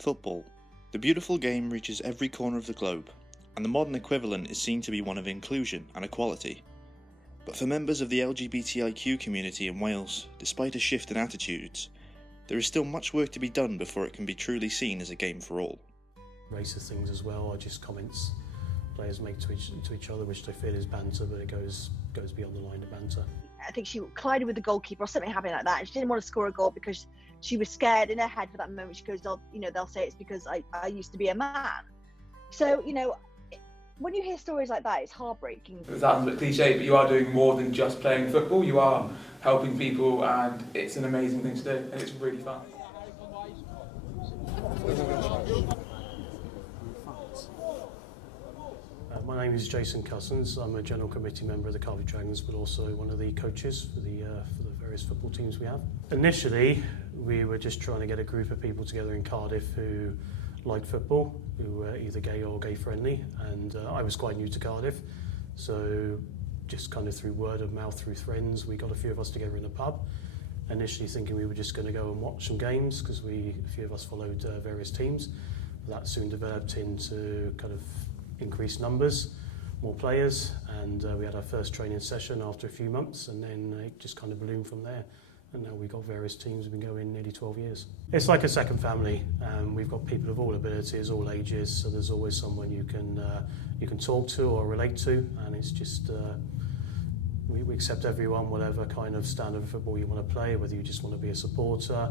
Football. The beautiful game reaches every corner of the globe, and the modern equivalent is seen to be one of inclusion and equality. But for members of the LGBTIQ community in Wales, despite a shift in attitudes, there is still much work to be done before it can be truly seen as a game for all. Racist things as well are just comments players make to each other, which they feel is banter, but it goes beyond the line of banter. I think she collided with the goalkeeper or something happening like that, and she didn't want to score a goal because she was scared in her head for that moment. She goes, they'll say it's because I used to be a man. So, when you hear stories like that, it's heartbreaking. It sounds a bit cliche, but you are doing more than just playing football. You are helping people, and it's an amazing thing to do, and it's really fun. My name is Jason Cousins. I'm a general committee member of the Cardiff Dragons, but also one of the coaches for the various football teams we have. Initially, we were just trying to get a group of people together in Cardiff who liked football, who were either gay or gay friendly, and I was quite new to Cardiff, so just kind of through word of mouth, through friends, we got a few of us together in a pub, initially thinking we were just going to go and watch some games because a few of us followed various teams. That soon developed into kind of increased numbers, more players, and we had our first training session after a few months, and then it just kind of ballooned from there. And now we've got various teams who've been going nearly 12 years. It's like a second family. We've got people of all abilities, all ages, so there's always someone you can talk to or relate to, and it's just we accept everyone, whatever kind of standard of football you want to play, whether you just want to be a supporter,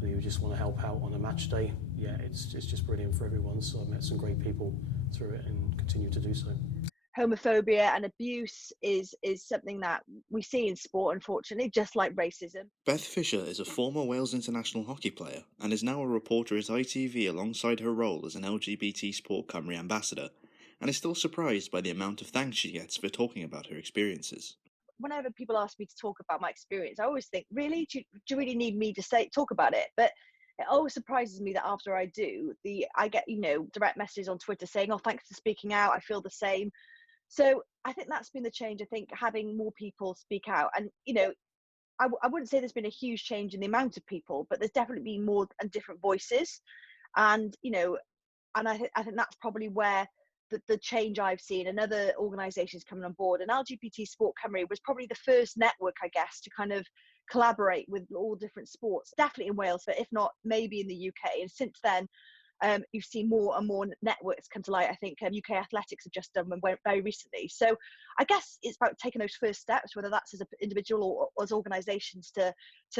whether you just want to help out on a match day. Yeah, it's just brilliant for everyone. So I've met some great people through it and continue to do so. Homophobia and abuse is something that we see in sport, unfortunately, just like racism. Beth Fisher is a former Wales international hockey player and is now a reporter at ITV alongside her role as an LGBT Sport Cymru ambassador, and is still surprised by the amount of thanks she gets for talking about her experiences. Whenever people ask me to talk about my experience, I always think, really, do you really need me to talk about it? But it always surprises me that after I do, I get, direct messages on Twitter saying, oh, thanks for speaking out, I feel the same. So I think that's been the change. I think having more people speak out, and, I wouldn't say there's been a huge change in the amount of people, but there's definitely been more and different voices. And, and I think that's probably where the change I've seen, and other organisations coming on board. And LGBT Sport Cymru was probably the first network, I guess, to kind of collaborate with all different sports, definitely in Wales, but if not, maybe in the UK. And since then, you've seen more and more networks come to light. I think UK Athletics have just done one very recently. So I guess it's about taking those first steps, whether that's as an individual or as organisations, to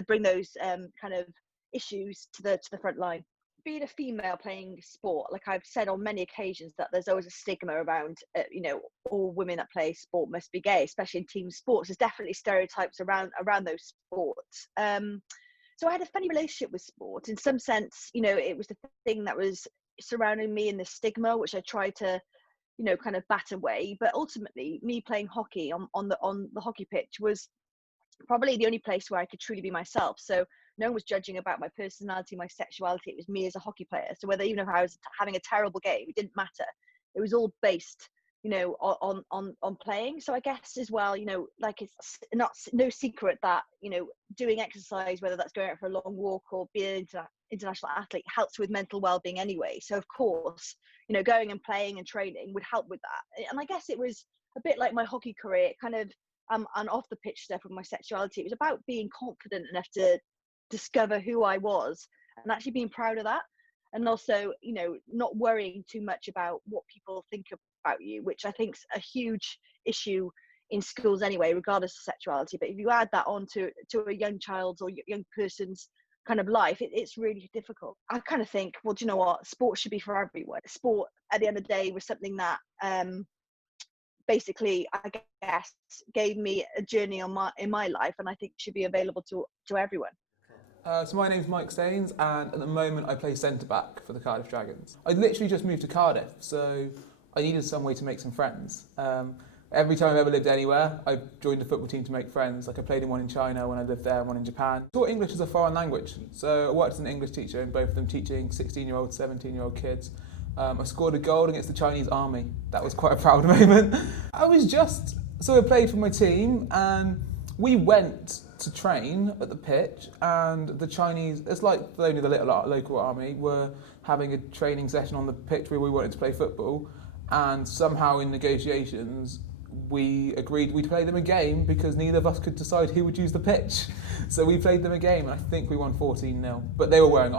bring those kind of issues to the front line. Being a female playing sport, like I've said on many occasions, that there's always a stigma around, all women that play sport must be gay, especially in team sports. There's definitely stereotypes around those sports. So I had a funny relationship with sport. In some sense, it was the thing that was surrounding me, and the stigma, which I tried to, kind of bat away. But ultimately, me playing hockey on the hockey pitch was probably the only place where I could truly be myself. So no one was judging about my personality, my sexuality. It was me as a hockky player. So even if I was having a terrible game, it didn't matter. It was all based, on playing. So I guess as well, like it's no secret that, doing exercise, whether that's going out for a long walk or being an international athlete, helps with mental well-being anyway. So of course, going and playing and training would help with that. And I guess it was a bit like my hockey career, kind of and off the pitch stuff with my sexuality. It was about being confident enough to discover who I was, and actually being proud of that, and also not worrying too much about what people think about you, which I think is a huge issue in schools anyway, regardless of sexuality. But if you add that on to a young child's or young person's kind of life, it's really difficult. I kind of think, well, do you know what, sport should be for everyone. Sport at the end of the day was something that basically, I guess, gave me a journey in my life, and I think should be available to everyone. So my name's Mike Staines, and at the moment I play centre-back for the Cardiff Dragons. I literally just moved to Cardiff, so I needed some way to make some friends. Every time I've ever lived anywhere, I've joined a football team to make friends. Like I played in one in China when I lived there, one in Japan. I taught English as a foreign language, so I worked as an English teacher, and both of them teaching 16-year-old, 17-year-old kids. I scored a goal against the Chinese army. That was quite a proud moment. I played for my team, and We went to train at the pitch, and the Chinese, it's like only the little local army, were having a training session on the pitch where we wanted to play football, and somehow in negotiations we agreed we'd play them a game because neither of us could decide who would use the pitch. So we played them a game, and I think we won 14-0. But they were wearing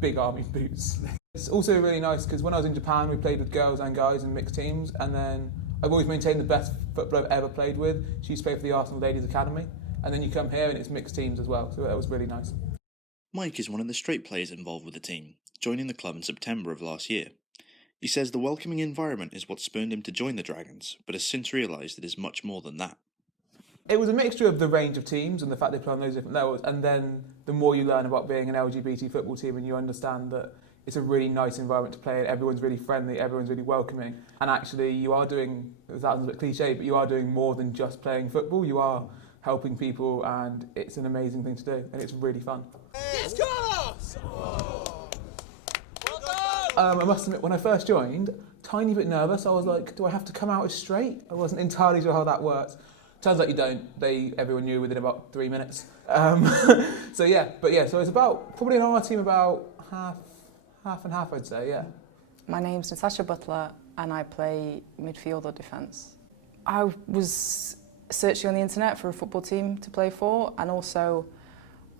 big army boots. It's also really nice because when I was in Japan, we played with girls and guys in mixed teams, and then I've always maintained the best football I've ever played with. She used to play for the Arsenal Ladies Academy, and then you come here and it's mixed teams as well, so that was really nice. Mike is one of the straight players involved with the team, joining the club in September of last year. He says the welcoming environment is what spurred him to join the Dragons, but has since realised it is much more than that. It was a mixture of the range of teams and the fact they play on those different levels, and then the more you learn about being an LGBT football team and you understand that it's a really nice environment to play in, everyone's really friendly, everyone's really welcoming, and actually you are doing, it sounds a bit cliche, but you are doing more than just playing football, you are helping people, and it's an amazing thing to do, and it's really fun. I must admit, when I first joined, tiny bit nervous. I was like, do I have to come out as straight? I wasn't entirely sure how that works. Turns out you don't. Everyone knew within about 3 minutes. So it's about, probably in our team, about half and half, I'd say, yeah. My name's Natasha Butler, and I play midfield or defence. I was searching on the internet for a football team to play for, and also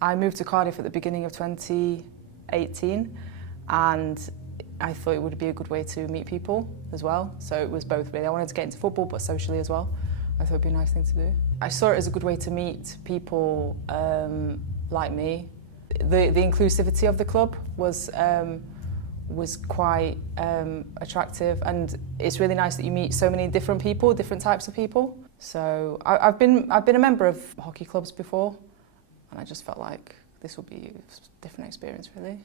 I moved to Cardiff at the beginning of 2018, and I thought it would be a good way to meet people as well. So it was both really. I wanted to get into football, but socially as well. I thought it'd be a nice thing to do. I saw it as a good way to meet people like me. The inclusivity of the club was quite attractive, and it's really nice that you meet so many different people, different types of people. So I've been a member of hockey clubs before, and I just felt like this would be a different experience, really.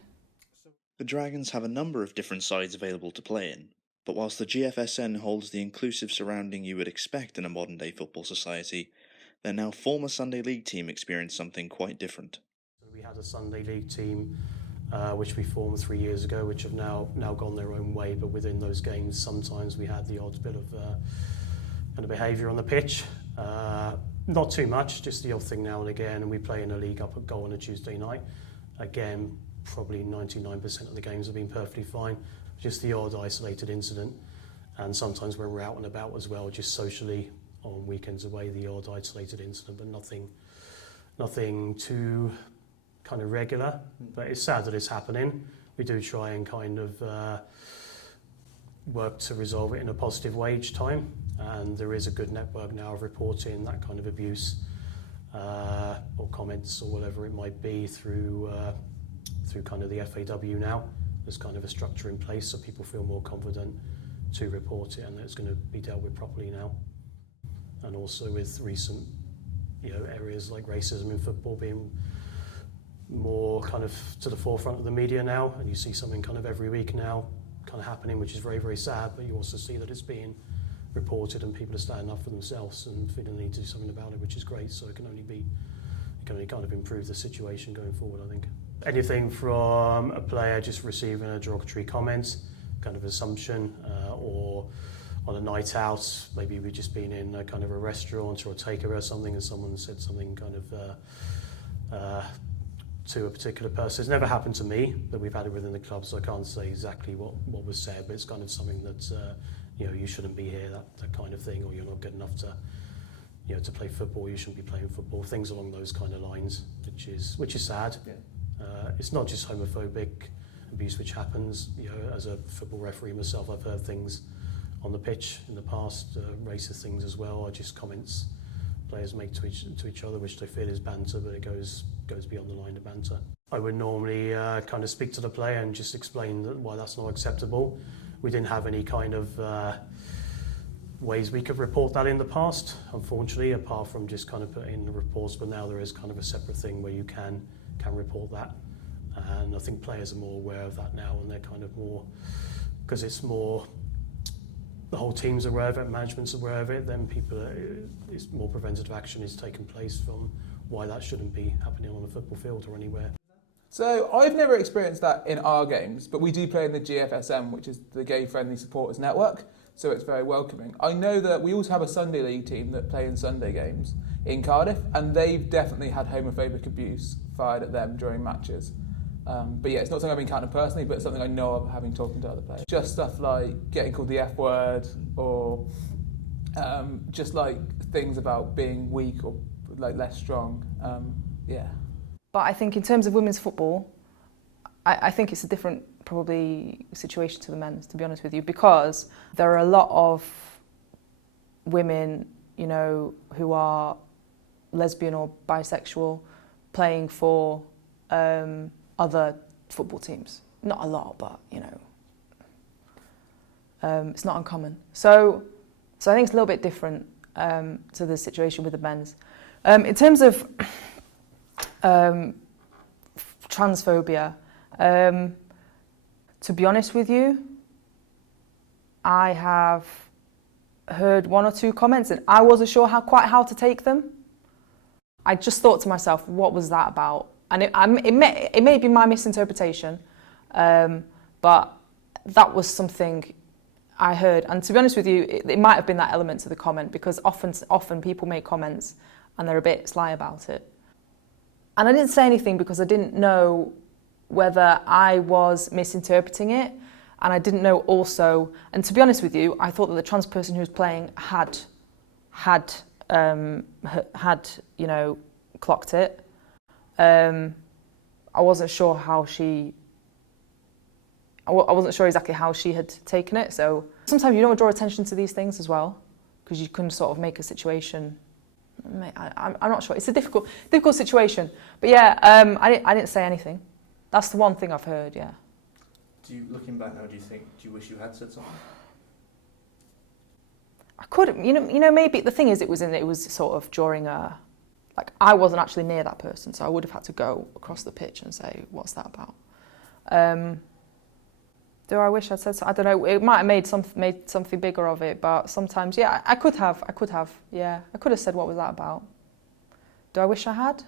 The Dragons have a number of different sides available to play in, but whilst the GFSN holds the inclusive surrounding you would expect in a modern-day football society, their now former Sunday League team experienced something quite different. We had a Sunday League team which we formed 3 years ago, which have now gone their own way, but within those games sometimes we had the odd bit of kind of behaviour on the pitch. Not too much, just the odd thing now and again, and we play in a league up at Goal on a Tuesday night. Again, probably 99% of the games have been perfectly fine, just the odd isolated incident, and sometimes when we're out and about as well, just socially on weekends away, the odd isolated incident, but nothing too kind of regular. But it's sad that it's happening. We do try and kind of work to resolve it in a positive way each time, and there is a good network now of reporting that kind of abuse or comments or whatever it might be through kind of the FAW now. There's kind of a structure in place so people feel more confident to report it, and it's going to be dealt with properly now. And also with recent areas like racism in football being more kind of to the forefront of the media now, and you see something kind of every week now kind of happening, which is very, very sad, but you also see that it's being reported and people are standing up for themselves and feeling the need to do something about it, which is great. So it can only kind of improve the situation going forward, I think. Anything from a player just receiving a derogatory comment, kind of assumption, or on a night out, maybe we've just been in a kind of a restaurant or a takeaway or something, and someone said something kind of to a particular person. It's never happened to me, but we've had it within the club, so I can't say exactly what was said, but it's kind of something that you shouldn't be here, that kind of thing, or you're not good enough to play football, you shouldn't be playing football, things along those kind of lines, which is sad. Yeah. It's not just homophobic abuse which happens. As a football referee myself, I've heard things on the pitch in the past, racist things as well, or just comments players make to each other, which they feel is banter, but it goes beyond the line of banter. I would normally kind of speak to the player and just explain why that's not acceptable. We didn't have any kind of ways we could report that in the past, unfortunately, apart from just kind of putting in the reports, but now there is kind of a separate thing where you can report that, and I think players are more aware of that now, and they're kind of more, because it's more, the whole team's aware of it, management's aware of it, then it's more preventative action is taking place from why that shouldn't be happening on a football field or anywhere. So I've never experienced that in our games, but we do play in the GFSM, which is the Gay Friendly Supporters Network. so it's very welcoming. I know that we also have a Sunday League team that play in Sunday games in Cardiff, and they've definitely had homophobic abuse fired at them during matches. But yeah, it's not something I've encountered personally, but it's something I know of having talking to other players. Just stuff like getting called the F word, or just like things about being weak or like less strong. Yeah. But I think in terms of women's football, I think it's a different probably situation to the men's, to be honest with you, because there are a lot of women, you know, who are lesbian or bisexual playing for other football teams. Not a lot, but, you know, it's not uncommon. So I think it's a little bit different to the situation with the men's. In terms of transphobia, to be honest with you, I have heard one or two comments and I wasn't sure quite how to take them. I just thought to myself, what was that about? And it may be my misinterpretation, but that was something I heard. And to be honest with you, it might have been that element to the comment, because often people make comments and they're a bit sly about it. And I didn't say anything because I didn't know whether I was misinterpreting it, and I didn't know also, and to be honest with you, I thought that the trans person who was playing had you know, clocked it. I wasn't sure how she. I wasn't sure exactly how she had taken it. So sometimes you don't draw attention to these things as well, because you can sort of make a situation. I'm not sure. It's a difficult situation. But yeah, I didn't say anything. That's the one thing I've heard. Yeah. Looking back now, do you wish you had said something? I could, you know, maybe the thing is, it was sort of during like I wasn't actually near that person, so I would have had to go across the pitch and say, "What's that about?" Do I wish I'd said so? I don't know. It might have made something bigger of it, but sometimes, yeah, I could have. Yeah, I could have said, "What was that about?" Do I wish I had?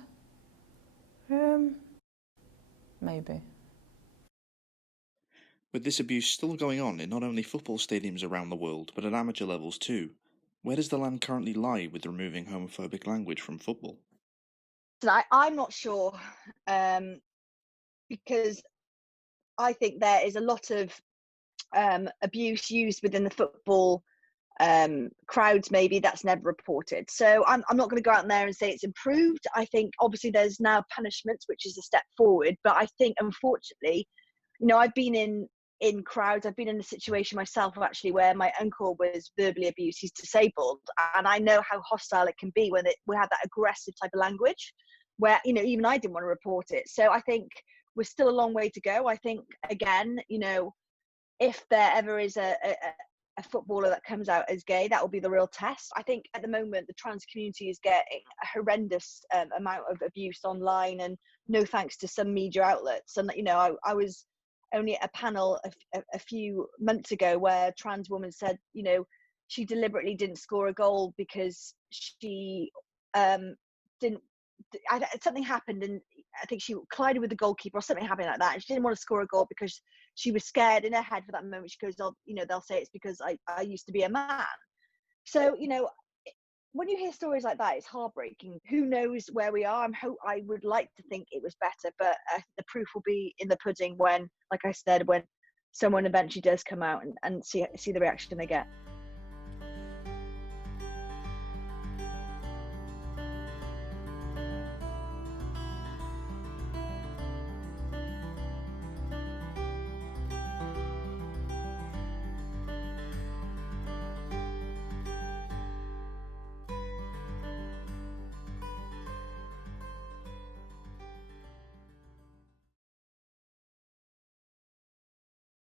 Maybe. With this abuse still going on in not only football stadiums around the world, but at amateur levels too, where does the land currently lie with removing homophobic language from football? I'm not sure, because I think there is a lot of abuse used within the football crowds, maybe that's never reported. So I'm not going to go out there and say it's improved. I think obviously there's now punishments, which is a step forward. But I think, unfortunately, you know, I've been in crowds. I've been in a situation myself actually where my uncle was verbally abused. He's disabled, and I know how hostile it can be when we have that aggressive type of language, where, you know, even I didn't want to report it. So I think we're still a long way to go. I think, again, you know, if there ever is a footballer that comes out as gay, that will be the real test. I think at the moment the trans community is getting a horrendous amount of abuse online, and no thanks to some media outlets. And, you know, I was only at a panel a few months ago where a trans woman said, you know, she deliberately didn't score a goal because she something happened, and I think she collided with the goalkeeper or something happened like that, and she didn't want to score a goal because she was scared. In her head for that moment she goes, "Oh, you know, they'll say it's because I used to be a man." So, you know, when you hear stories like that, it's heartbreaking. Who knows where we are? I would like to think it was better, but the proof will be in the pudding when, like I said, when someone eventually does come out and see the reaction they get.